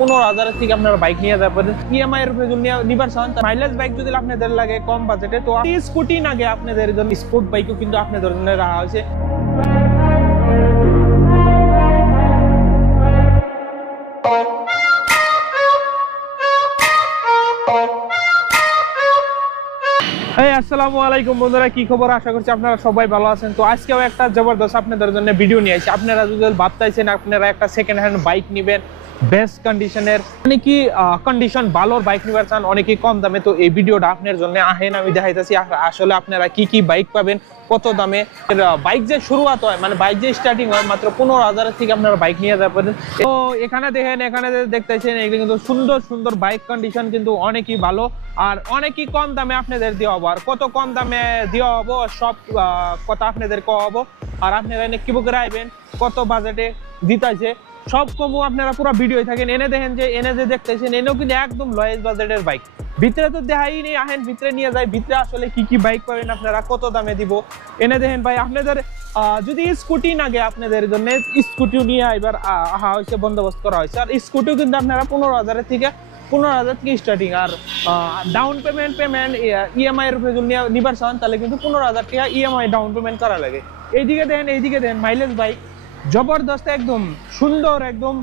15,000 থেকে আপনারা বাইক নিয়ে যেতে পারেন। ইএমআই এর উপরে যদি নিবার চান, মাইলেজ বাইক যদি আপনাদের লাগে কম বাজেটে, তো স্কুটি নাগে আপনাদের জন্য স্পোর্ট বাইকও কিন্তু আপনাদের জন্য রাখা হয়েছে। আসসালামু আলাইকুম বন্ধুরা, কি খবর? আশা করছি আপনারা সবাই ভালো আছেন। তো আজকেও একটা জবরদস্ত আপনাদের জন্য ভিডিও নিয়ে আসি। আপনারা যদি ভাবতেছেন আপনারা একটা সেকেন্ড হ্যান্ড বাইক নেবেন বেস্ট কন্ডিশনের, মানে কি কন্ডিশন ভালো বাইক নিবার চান অনেকই কম দামে, তো এই ভিডিওটা আপনার জন্য আহেন। আমি দেখাইতেছি আসলে আপনারা কি কি বাইক পাবেন, কত দামে। বাইক যে শুরুয়াত হয়, মানে বাইক যে স্টার্টিং হয় মাত্র 15,000 থেকে আপনারা বাইক নিয়ে যেতে পারেন। তো এখানে দেখেন, এখানে দেখতেছেন এগুলো কিন্তু সুন্দর সুন্দর বাইক, কন্ডিশন কিন্তু অনেকই ভালো আর অনেকই কম দামে আপনাদের দেওয়া হবো। আর কত কম দামে দেওয়া হবো সব কথা আপনাদের কওয়া হবো। আর আপনারা এনে কি করে আইবেন, কত বাজেটে দিতেছে সব কমু আপনারা পুরো ভিডিও থাকেন। এনে দেখেন যে এনে যে দেখতেছেন এনেও কিন্তু একদম লয়েস্ট বাজেটের বাইক। ভিতরে তো দেখাই নেই, আহেন ভিতরে নিয়ে যায়। ভিতরে আসলে কি কি বাইক পাবেন, আপনারা কত দামে দিব এনে দেখেন ভাই। আপনাদের যদি স্কুটি নাগে আপনাদের জন্য স্কুটিও নিয়ে এবার আহা হয়েছে, বন্দোবস্ত করা হয়েছে। আর স্কুটিও কিন্তু আপনারা 15,000 থেকে স্টার্টিং। আর ডাউন পেমেন্ট ইএমআই এর উপরে যদি নিবার চান তাহলে কিন্তু 15,000 টাকা ইএমআই ডাউন পেমেন্ট করা লাগে। এইদিকে দেখেন মাইলেজ বাইক জবরদস্ত, একদম সুন্দর, একদম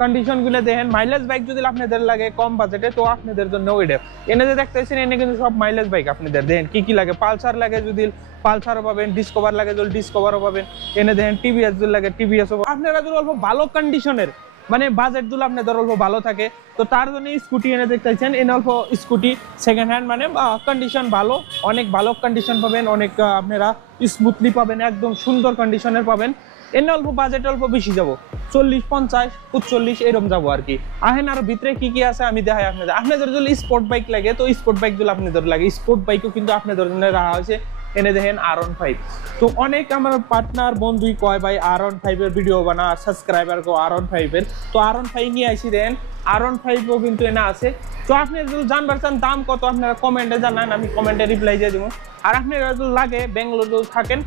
কন্ডিশন গুলো দেখেন। মাইলেজ বাইক যদি আপনাদের লাগে কম বাজেটে, তো আপনাদের জন্য ওইটা এনে যে দেখতেছেন এনে কিন্তু সব মাইলেজ বাইক আপনাদের দেখেন। কি কি লাগে, পালসার লাগে যদি পালসারও পাবেন, ডিসকভার লাগে যদি ডিসকভারও পাবেন। এনে দেখেন টিভিএস যদি লাগে টিভিএসও। আপনারা যদি অল্প ভালো কন্ডিশনের, মানে বাজেট গুলো আপনাদের অল্প ভালো থাকে, তো তার জন্য স্কুটি এনে দেখতেছেন। এনে অল্প স্কুটি সেকেন্ড হ্যান্ড, মানে কন্ডিশন ভালো, অনেক ভালো কন্ডিশন পাবেন, অনেক আপনারা স্মুথলি পাবেন, একদম সুন্দর কন্ডিশনের পাবেন। এনে অল্প বাজেট অল্প বেশি যাবো, 40, 50, 45 এরকম যাবো আর কি। আহেন আর ভিতরে কি কি আছে আমি দেখাই আপনাদের। আপনাদের যদি স্পোর্ট বাইক লাগে তো স্পোর্ট বাইক গুলো আপনাদের লাগে, স্পোর্ট বাইকও কিন্তু আপনাদের জন্য রাখা হয়েছে। এনে দেখেন R15। তো অনেক আমার পার্টনার বন্ধুই কয় ভাই R15 এর ভিডিও বানা, সাবস্ক্রাইবার কো R15 এর, তো R15 নিয়ে আসি দেন। R15 ও কিন্তু এনে আছে। তো আপনি যদি জানবার চান দাম কত, আপনারা কমেন্টে জানান, আমি কমেন্টে রিপ্লাই দিয়ে দেবো। আর আপনারা যদি লাগে বেঙ্গালুরু যদি থাকেন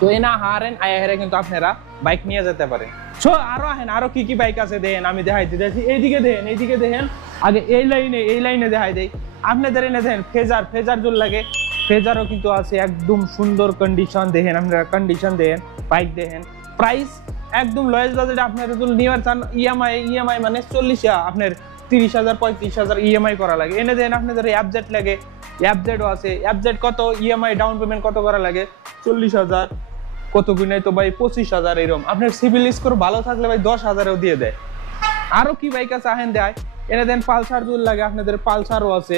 তো এনা হারেন আয়ারে কিন্তু আপনারা বাইক নিয়ে যেতে পারেন। সো আরো আহেন, আরো কি কি বাইক আছে দেখেন, আমি দেখাই দিতেছি। এইদিকে দেখেন আগে এই লাইনে দেখাই দেই আপনাদের। এনে দেখেন ফেজার জুল লাগে, ফেজারও কিন্তু আছে, একদম সুন্দর কন্ডিশন দেখেন। আপনারা কন্ডিশন দেখেন, বাইক দেখেন। প্রাইস একদম লয়েস্ট বাজেটে আপনারা যদি নিবার চান, ইএমআই মানে 40 আপনার 30,000 35,000 ইএমআই করা লাগে। এনে দেখেন আপনাদের অ্যাপজেট লাগে, অ্যাপজেটও আছে। অ্যাপজেট কত ইএমআই ডাউন পেমেন্ট কত করা লাগে, 40,000 কত গুণাই তো ভাই 25,000 এরকম। আপনার সিভিল স্কোর ভালো থাকলে ভাই 10,000ও দিয়ে দেয়। আরো কি বাইক আছে আহেন দেয়। এনে দেন পালসার যদি লাগে আপনাদের পালসারও আছে।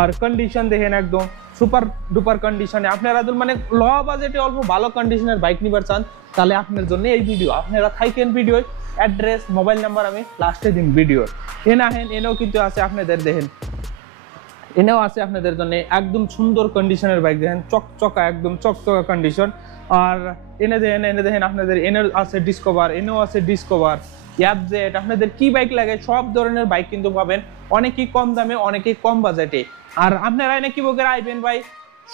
আর কন্ডিশন দেখেন একদম সুপার ডুপার কন্ডিশনে। আপনারা যদি মানে ল বাজেটে অল্প ভালো কন্ডিশনের বাইক নিবার চান তাহলে আপনার জন্য এই ভিডিও। আপনারা থাকেন ভিডিও, অ্যাড্রেস মোবাইল নাম্বার আমি লাস্টে দিন ভিডিওর। এনে আহেন এনেও কিন্তু আছে আপনাদের দেখেন, এনেও আছে আপনাদের জন্য একদম সুন্দর কন্ডিশনের বাইক দেখেন, চকচকা, একদম চকচকা কন্ডিশন। আর এনে দেখেন আপনাদের এনেও আছে ডিসকভার, এনেও আছে ডিসকভার, অ্যাপজেট। আপনাদের কি বাইক লাগে সব ধরনের বাইক কিন্তু পাবেন, অনেকই কম দামে, অনেকই কম বাজেটে। আর আপনারা এনে কি বকে আইবেন ভাই,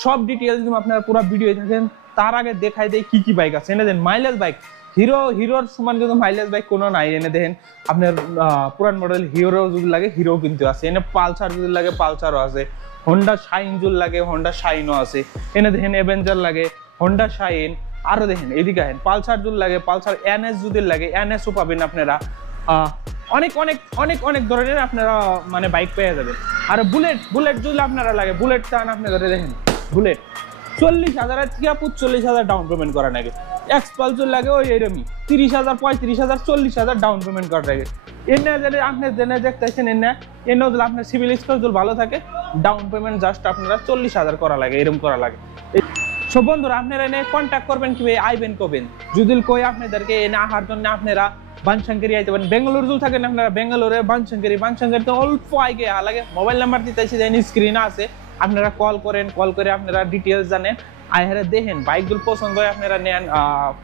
সব ডিটেলস আপনারা পুরো ভিডিও থাকেন। তার আগে দেখাই দেয় কি কি বাইক আছে। এনে দেন মাইলেজ বাইক, হিরোর সমান কিন্তু মাইলেজ বাইক কোনো নাই। এনে দেখেন আপনার পুরান মডেল হিরো যদি লাগে হিরো কিন্তু আছে। এনে পালসার যদি লাগে পালসারও আছে। হোন্ডা শাইন যদি লাগে হোন্ডা শাইনও আছে। এনে দেখেন অ্যাভেঞ্জার লাগে হোন্ডা শাইন। আরো দেখেন এদিকে আহেন, পালসার যদি লাগে পালসার, এনএস যদি লাগে এনএসও পাবেন আপনারা। অনেক অনেক অনেক অনেক ধরনের আপনারা মানে বাইক পেয়ে যাবেন। আর বুলেট যদি আপনারা লাগে, বুলেট চান আপনারা দেখেন বুলেট 40,000 থেকে 45,000 ডাউন পেমেন্ট করা লাগে। এক্সপালসার লাগে ওই এরকমই 30,000 35,000 40,000 ডাউন পেমেন্ট করা লাগে। এনে যদি আপনি জেনে দেখতেছেন এনে যদি আপনার সিভিল স্কোর যদি ভালো থাকে ডাউন পেমেন্ট জাস্ট আপনারা 40,000 করা লাগে, এরকম করা লাগে। সব বন্ধুরা আপনারা এনে কন্ট্যাক্ট করবেন কিভাবে, আইবেন কবেন যদি কই আপনাদেরকে এনে আসার জন্য আপনারা বানশঙ্করি আইতে পারেন। বেঙ্গালুরু যদি থাকেন আপনারা বেঙ্গালুরে বানশঙ্করি তো অল্প আগে লাগে। মোবাইল নাম্বার দিতেছি দেন, স্ক্রিনে আছে, আপনারা কল করে আপনারা ডিটেলস জানেন। আইহারে দেখেন বাইকগুলো পছন্দ হয় আপনারা নেন।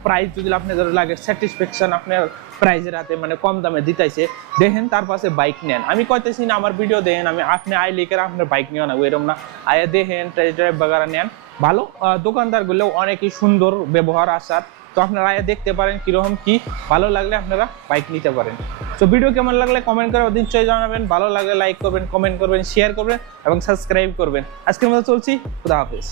প্রাইস যদি আপনাদের লাগে স্যাটিসফ্যাকশন আপনার প্রাইজের হাতে মানে কম দামে দিতেছে দেখেন, তার পাশে বাইক নেন। আমি কইতেছি না আমার ভিডিও দেখেন, আমি আপনি আই লিখে আপনার বাইক নিও না এরকম না, আয়া দেখেন টেস্ট ড্রাইভ বাগারা নেন। ভালো দোকানদার গুলো অনেকই সুন্দর ব্যবহার আসার, তো আপনারা আয়া দেখতে পারেন কিরকম কি, ভালো লাগলে আপনারা বাইক নিতে পারেন। তো ভিডিও কেমন লাগলে কমেন্ট করে নিশ্চয়ই জানাবেন, ভালো লাগলে লাইক করবেন, কমেন্ট করবেন, শেয়ার করবেন এবং সাবস্ক্রাইব করবেন। আজকের মতো চলছি, খুদা হাফেজ।